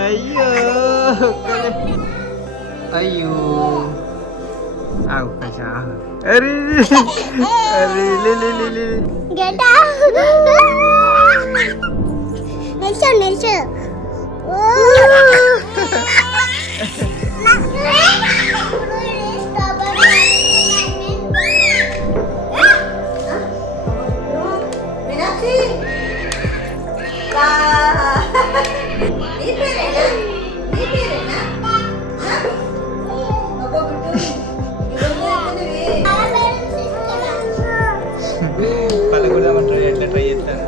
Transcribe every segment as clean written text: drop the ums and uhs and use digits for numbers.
అయ్యో అయ్యో అరే అరే నిల్చో పలకూడదామంటారు ఎట్లా ట్రై చేస్తాను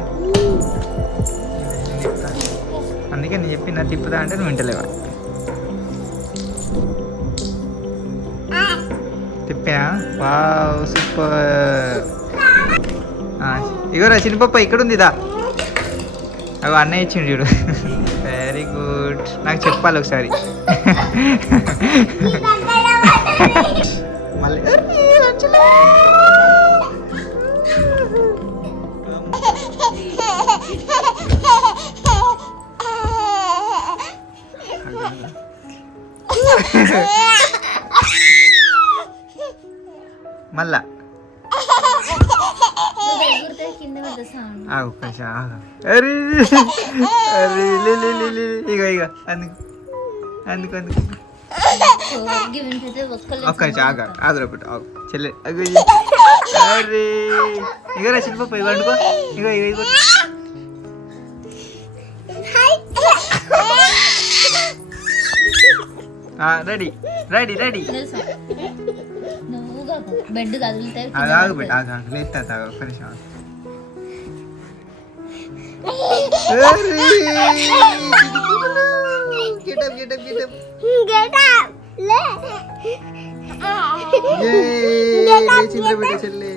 అందుకే నేను చెప్పిన తిప్పుదా అంటే నువ్వు వింటలేవా తిప్పా వావ్ సూపర్ ఇగోరా చిన్నపప్ప ఇక్కడ ఉంది ఇదా అవి అన్నయ్య ఇచ్చిండు చూడు వెరీ గుడ్ నాకు చెప్పాలి ఒకసారి మళ్ళీ మళ్ళా ఆగు కొంచెం ఆగు అరే అరే ఇగో ఇగో అందుకు అందుకు అందుకు ఒక్క నిమిషం ఆగు ఆగురా పెట్టు ఆగు చెల్లె అగు అరే ఇగో రా శిల్ప ఇగో అనుకో ఇగో ఇగో ఇగో రెడీ రెడీ రెడీ బెడ్ కదిలితే అది ఆగు పెట్టు ఆగు ఆగు లేస్తా తాగు ఒక్క నిమిషం గెటప్ గెటప్ గెటప్ లేచింద్ర బిడ్డ చెల్లి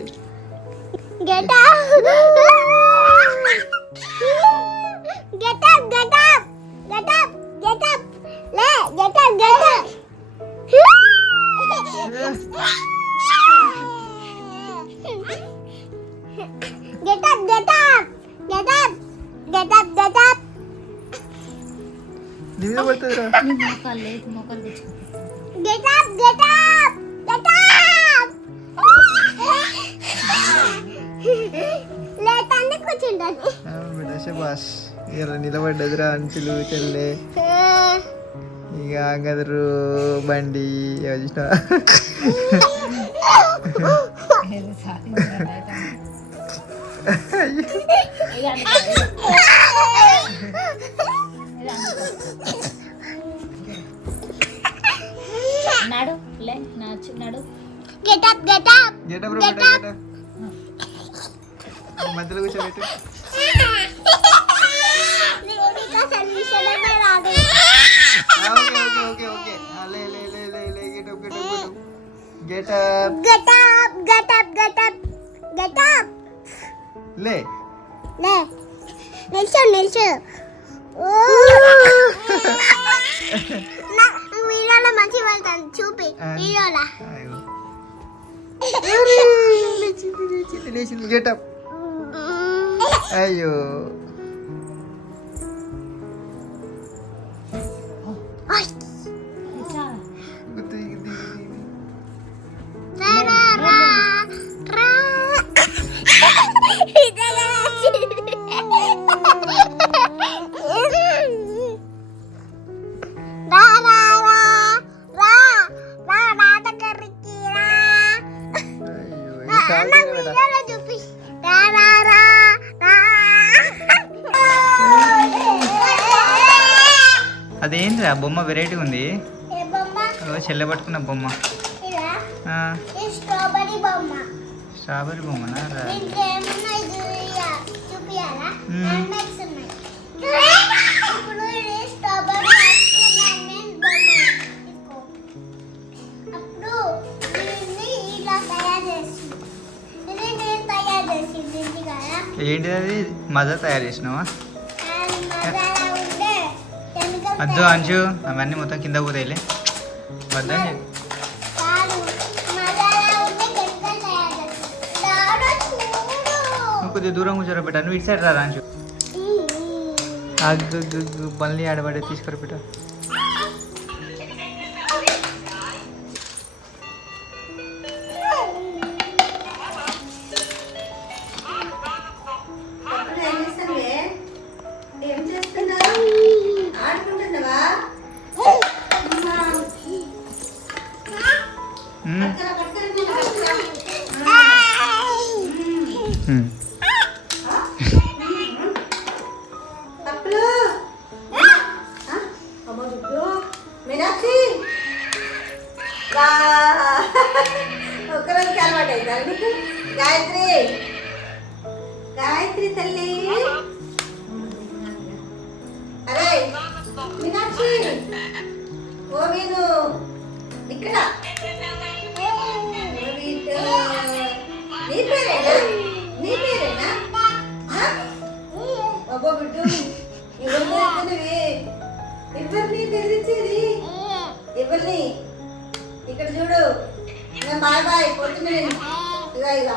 నిన్న పడుతుందిరా మొక్కలు తెచ్చుకో శబాష్ ఇక నిలబడ్డదిరా అంచులు చెల్లె ఇక గదరు బండి చూసినా నడు లే నడు మధ్యలో కూర్చోబెట్టు ఓకే ఓకే గెటప్ లే నిల్చో వీడియోలో మంచి వెళ్తాను చూపి వీడియోలో లేచింది గెటప్ అయ్యో అదేంటి ఆ బొమ్మ వెరైటీ ఉంది చెల్లె పట్టుకున్న బొమ్మ స్ట్రాబెరీ బొమ్మనా ఏంటి అది మజా తయారు చేసినావా వద్దు అంచు అవన్నీ మొత్తం కింద పోతాయిలే వద్దని నువ్వు కొద్దిగా దూరం కూర్చోరా పెట్టా నువ్వు ఇటు సైడ్ రా అంచు అగ్గు మళ్ళీ ఆడబడే తీసుకురా బిడ్డ. ఒక్కరోజుకి అలవాటు అవుతారు నీకు. గాయత్రి గాయత్రి తల్లి, అరే మీనాక్షి, ఓ మీను ఇక్కడ. నీ పేరేనా? నీ పేరేనా? అబ్బో బిడ్డు, ఎవరిని బెదిరించేది? ఎవరిని? ఇక్కడ చూడు. బాయ్ బాయ్ పొద్దున్న ఇక ఇక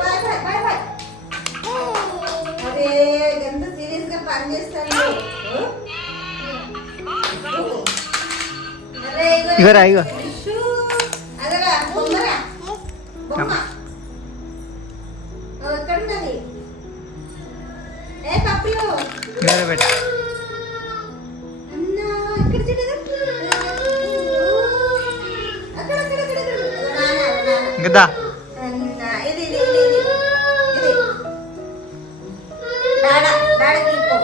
బాయ్ బాయ్ బాయ్ బాయ్. అదే ఎంత సీరియస్ గా పని చేస్తాను. అరే ఇగోరా ఇగో అదరా బొమ్మరా బొమ్మ ఎక్కడ ఉన్నది? ఏ పప్పులు ఇగోరా బిడ్డ. అన్నా ఇక్కడ చూడు. అక్కడ అక్కడ అక్కడ ఇంకదా అన్నా ఇది ఇది ఇది ఇది డాడా డాడా కీపో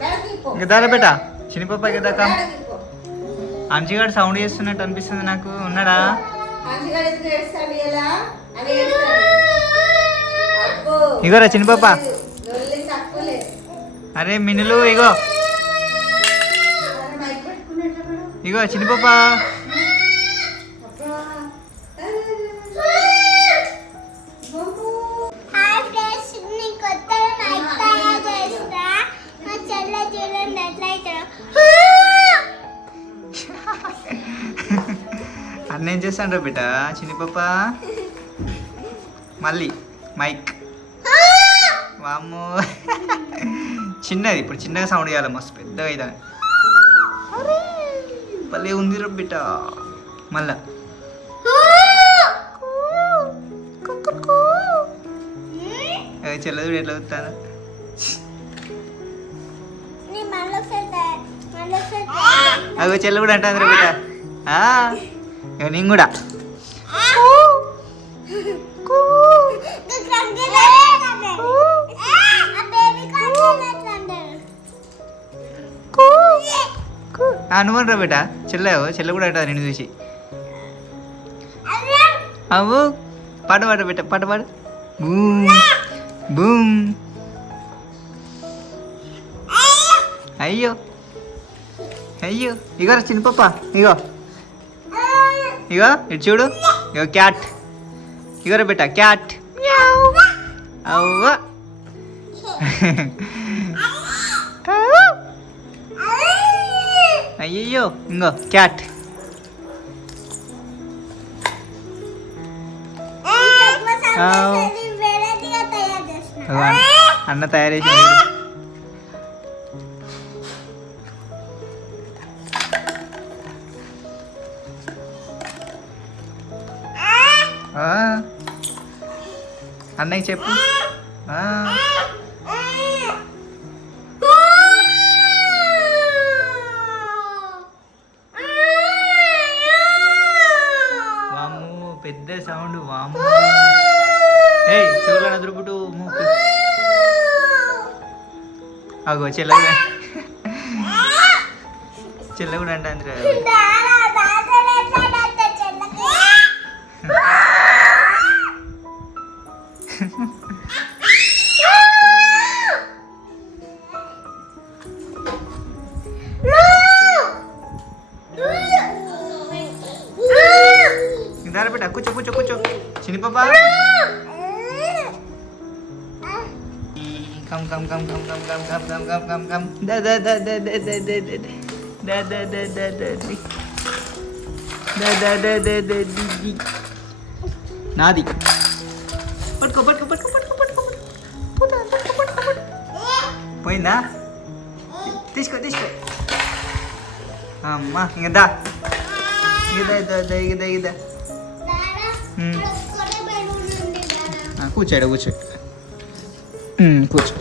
డాడా కీపో ఇంకదారా బిడ్డ. చిన్నపప్ప కదా డాడా కీపో. అంచిగాడు సౌండ్ చేస్తున్నట్టు అనిపిస్తుంది నాకు. ఉన్నాడా? అంచిగాడు ఎందుకు ఏడుస్తాడు? ఎలా అని ఏడుస్తాడు. అబ్బో ఇగోరా చిన్నపప్ప. లొల్లి తక్కువలే. అరే మినులు ఇగో మైక్ పెట్టుకున్నట్లు కూడా. ఇగో చిన్నపప్ప. అబ్బా బొమ్మ. హాయ్ ఫ్రెండ్స్, నేను కొత్తగా మైక్ తయారు చేస్తా. మా చెల్లె చూడండి ఎట్లా అవుతాడో. అన్న ఏం చేస్తాను రా బిడ్డ చిన్నపప్ప. మళ్ళీ మైక్ వామ్మో చిన్నది. ఇప్పుడు చిన్నగా సౌండ్ చేయాలి, మస్తు పెద్దగా అవుతుంది. భలే ఉంది రా బిడ్డ. మళ్ళా చెల్లదుడు ఎట్లా వస్తాను. నేను మళ్ళీ ఒకసారి అగో చెల్ల కూడా అంటుంది రా బిడ్డ. ఇక నేను కూడా అనుమని రా బిడ్డ. చెల్ల కూడా అంటుంది నేను చూసి. అవు పాట పాడు బిడ్డ, పాట పాడు. Boom boom. అయ్యో అయ్యో ఇగోరా చిన్నపప్ప. ఇగో ఇగో ఇటు చూడు. ఇగో క్యాట్. ఇగోరా బిడ్డ క్యాట్. అవ్వ అయ్యయ్యో ఇంగో క్యాట్. అన్న తయారు చేసి అన్నయ్య చెప్పు. వాము పెద్ద సౌండ్. వాము ఏ చెవుల నదురుపుటు మూకు. అగో చెల్ల కూడా చెల్ల కూడా అంటే అందరూ దారా బిడ్డ. కూర్చో కూర్చో కూర్చో చిన్నపప్ప. Come come come come come come come come come come come ద ద ద ద ద ద ద ద ద ద ద ద ద ద ద ద ద నాది. పట్టుకో పట్టుకో పట్టుకో పట్టుకో పట్టుకో పోయిందా తీసుకో తీసుకో అమ్మా ఇంకా దా ఇదా కూర్చోడు కూర్చో కూర్చో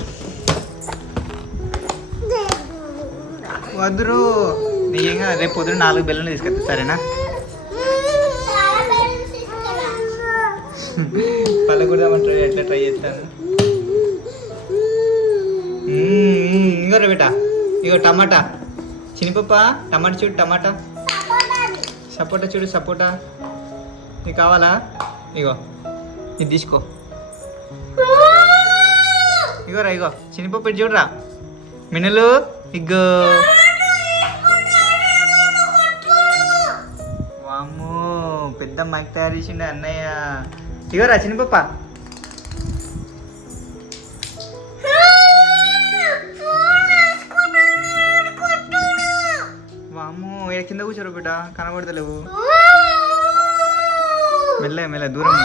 వద్దురు నీకేం రేపు పొద్దున 4 బెల్లం తీసుకొస్తా సరేనా పళ్ళు కూడా ఎట్లా ట్రై చేస్తాను ఇంకో బేటా ఇగో టమాటా చినిపప్ప టమాటా చూడు టమాటా సపోటా చూడు సపోటా నీకు కావాలా ఇగో ఇది తీసుకో ఇగోరా ఇగో చినిపప్పు ఇటు చూడరా మినలు ఇగో వామ్మో పెద్ద మైక్ తయారు చేసిండే అన్నయ్య ఇగోరా చినిపప్ప వామ్మో కింద కూర్చోరు బిడ్డ కనబడతలేవు మెల్ల దూరం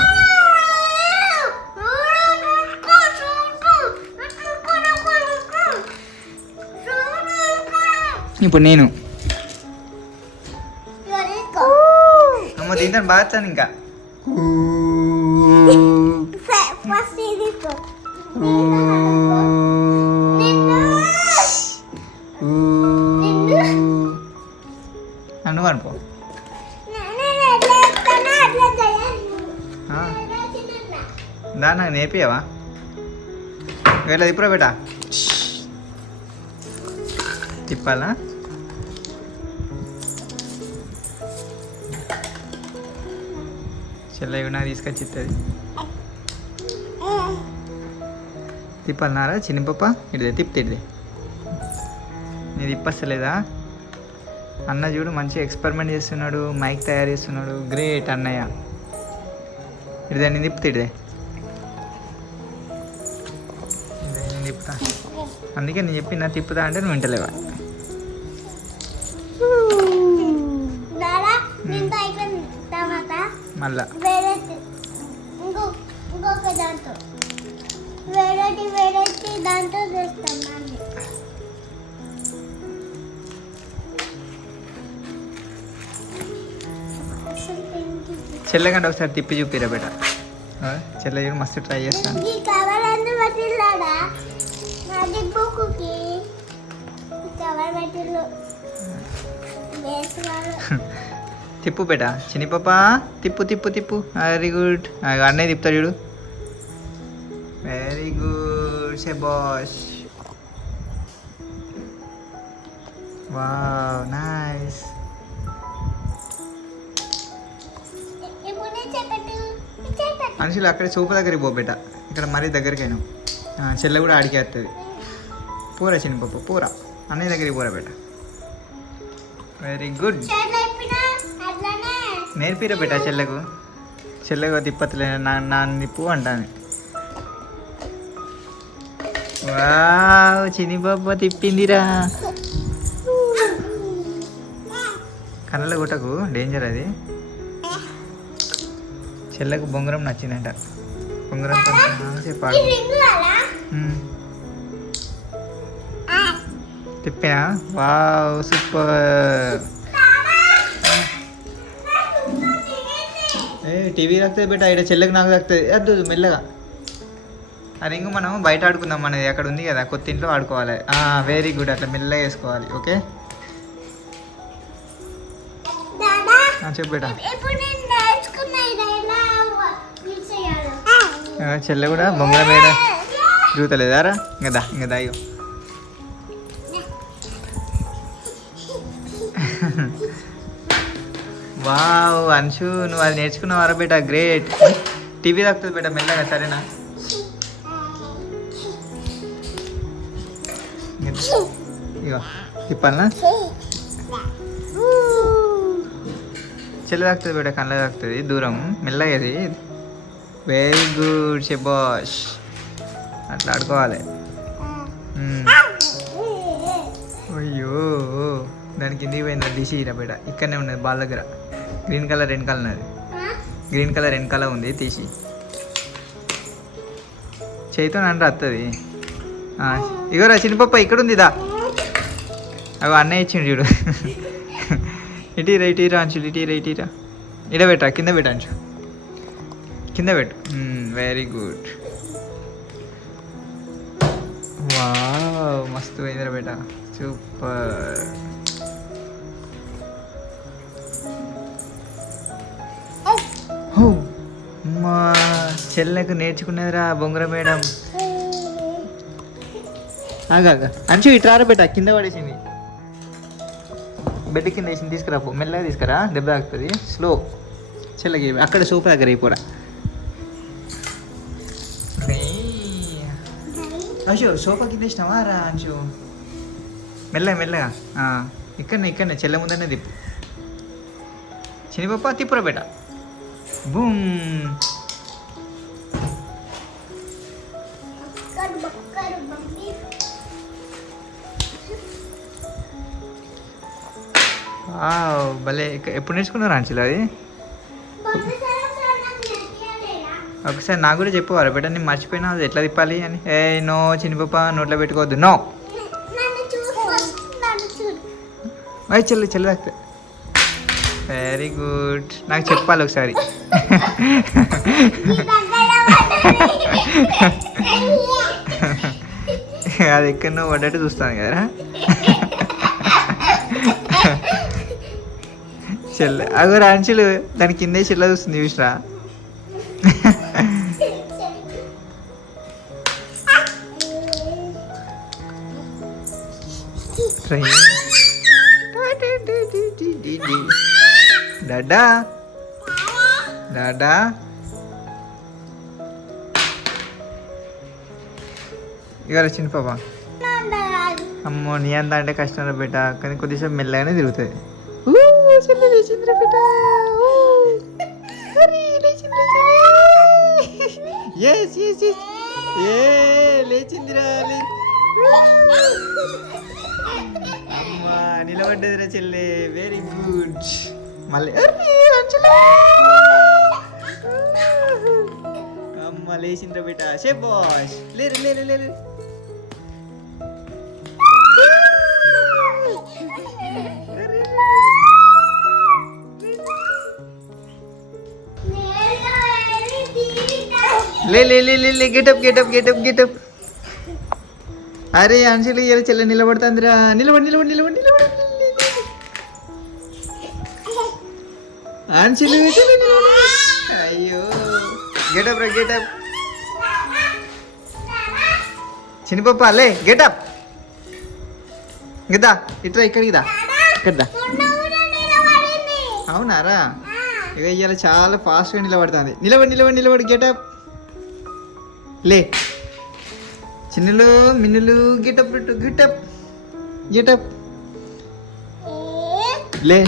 ఇప్పుడు నేను అమ్మ దీంతో బాగా వచ్చాను ఇంకా నువ్వు అనుకో దాన్ని నాకు నేర్పియవా వీళ్ళ తిప్పురా బేటా తిప్పాలా చెల్ల నాకు తీసుకొచ్చి ఇస్తుంది తిప్పాలన్నారా చిన్నపప్ప ఇడిదే తిప్పితే నీ తిప్పస్తలేదా అన్న చూడు మంచిగా ఎక్స్పెరిమెంట్ చేస్తున్నాడు మైక్ తయారు చేస్తున్నాడు గ్రేట్ అన్నయ్య ఇడిదే నేను తిప్పుతే ఇడిదే నేను తిప్పుతా అందుకే నేను చెప్పిన తిప్పుతా అంటే నువ్వు వింటలేవా మళ్ళా ఇంకొక దాంతో దాంతో చేస్తాం చెల్లెకంటే ఒకసారి తిప్పి చూపిరా బేట చెల్లె చూడు మస్తు ట్రై చేస్తాను తిప్పు బేట చిన్ని పాప తిప్పు తిప్పు తిప్పు వెరీ గుడ్ అన్నయ్య తిప్పుతాడు చూడు వెరీ గుడ్ శబాష్ వావ్ నైస్ మనుషులు అక్కడ సోఫా దగ్గరికి పో బేట ఇక్కడ మరీ దగ్గరికైనా చెల్లె కూడా ఆడికి వస్తుంది పోరా చిన్న పాప పోరా అన్నయ్య దగ్గరికి పోరా బేట వెరీ గుడ్ నేర్పిరా బేట చెల్లెకు తిప్పతలే నా నిప్పు అంటాను వావ్ చిన్ని పాప తిప్పిందిరా కళ్ళలో కొట్టకు డేంజర్ అది చెల్లెకు బొంగరం నచ్చిందంట బొంగరం చెప్పాడు తిప్పినా వావ్ సూపర్ టీవీ తాకుతుంది బేట ఇక్కడ చెల్లెకి నాకు తాకుతుంది అద్దు మెల్లగా ఆ రింగు మనం బయట ఆడుకుందాం మనది అక్కడ ఉంది కదా కొత్త ఇంట్లో ఆడుకోవాలి వెరీ గుడ్ అట్లా మెల్లగా వేసుకోవాలి ఓకే చెప్పు బేట చెల్లె కూడా బొంగరం వేడ చూతలేదారా ఇంకా దాయో వావ్ అంశు నువ్వు అది నేర్చుకున్నావారా బేట గ్రేట్ టీవీ తాకుతుంది బేట మెల్లగా సరేనా ఇగో తిప్పాలనా చెల్లె తాకుతుంది బేట కళ్ళ తాకుతుంది దూరం మెల్లగా అది వెరీ గుడ్ శబాష్ అట్లా ఆడుకోవాలి అయ్యో దాని కిందికి పోయింది తీసి బేట ఇక్కడనే ఉన్నది బాల్ దగ్గర గ్రీన్ కలర్ వెనకాల ఉన్నది గ్రీన్ కలర్ వెనకాల ఉంది తీసి చేతితో అంటే వస్తుంది ఇగోరా చిన్నపప్ప ఇక్కడ ఉంది దా. అవి అన్నయ్య ఇచ్చిండు చూడు. ఇటీరా అంచులు ఇటీరా. ఇడ పెట్టా కింద పెట్టు అంచు, కింద పెట్టు. Very good. వావ్ మస్తు పోయిందిరా బేట, సూపర్. మా చెల్లెకు నేర్చుకునేదిరా బొంగర మేడం. ఆగా అంచు ఇట్రారా బేట, కింద పడేసింది. బెడ్ కింద వేసింది, తీసుకురా పో, మెల్లగా తీసుకురా, దెబ్బ తాకుతుంది. స్లో చెల్లకి అక్కడ సోఫా దగ్గర అయిపోరా. అశో సోఫా కింద ఇచ్చినావా రా అంచు, మెల్లగా. ఇక్కడనే చెల్ల ముందనే తిప్పు. చిన్నపప్ప తిప్పురా బేట. బూమ్. భలే. ఎప్పుడు నేర్చుకున్నారా అంచులు అది? ఒకసారి నాకు కూడా చెప్పవారా బేట, నేను మర్చిపోయినా అది ఎట్లా తిప్పాలి అని. నో చిన్నపప్ప నోట్లో పెట్టుకోవద్దు. నో అయ్యి చెల్లి తాకుతా. Very good. నాకు చెప్పాలి ఒకసారి. అది ఎక్కడనో పడ్డట్టు చూస్తాను కదరా చెల్లె. అగో అంచులు దాని కిందే చెల్ల చూస్తుంది చూసిరా. డాడా ఇవాళ చిన్న పాప. అమ్మో నీ అంత అంటే కష్టం రా బేట, కానీ కొద్దిసేపు మెల్లగానే తిరుగుతుంది. లేచిందిరా. అమ్మా నిలబడ్డదిరా చెల్లె. Very good. మళ్ళీ అమ్మ లేచిందిరా బేట. షేబాష్. లేరు. లే గెటప్. అరే అంశలు ఇయ్యాలి చెల్లె నిలబడుతుందిరా. నిలబడి అంశలు. అయ్యో గెటప్. చిన్నపప్ప లే గెటప్. గదా ఇట్రా ఇక్కడికి దా. ఇక్కడ అవునారా? ఇక ఇవాళ చాలా ఫాస్ట్గా నిలబడుతుంది. నిలబడి గెటప్. లే చిన్నలు మిన్నులు గెటప్. లే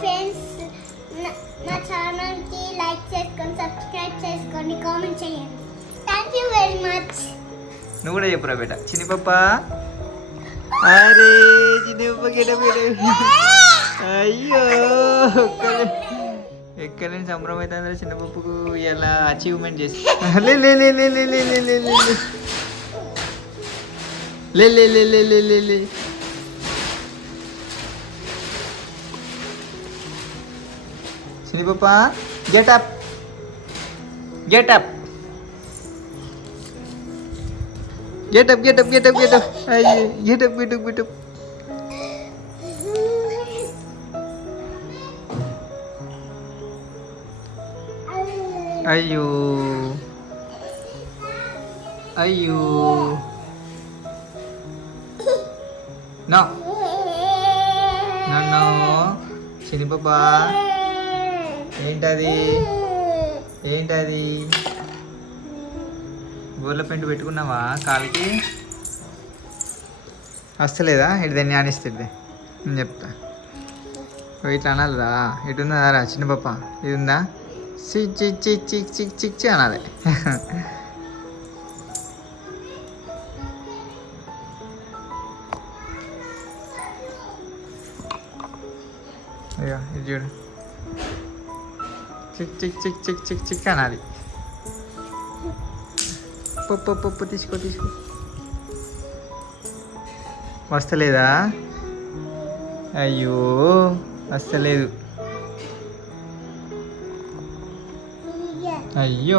ఫ్రెండ్స్ నా ఛానల్కి లైక్ చేసుకొని సబ్స్క్రైబ్ చేసుకొని కామెంట్ చేయండి. Thank you very much. నువ్వు కూడా చెప్పురా బేట. చిన్నపప్ప అరే చిన్నపప్ప గెటప్. అయ్యో ఎక్కలేని సంబరం అవుతుంది చిన్నపప్పుకు ఇలా అచీవ్మెంట్ చేసి. లే చిన్నపప్ప గెటప్. అయ్యో గెటప్. అయ్యో నో చిన్నపప్ప ఏంటది గోర్ల పెంటు పెట్టుకున్నావా కాలికి? వస్తలేదా? ఇటు దాన్ని ఆనిస్తుంది నేను చెప్తా. ఇట్లా అనాలిరా. ఇటు ఉందా రా చిన్న పాప? ఇది ఉందా? చిక్ అనాలి. ఇక ఇది చూడు చిక్ చిక్ చిక్ చిక్ చిక్ చిక్ అనాలి పప్పు పప్పు తీసుకో తీసుకో వస్తలేదా అయ్యో వస్తలేదు అయ్యో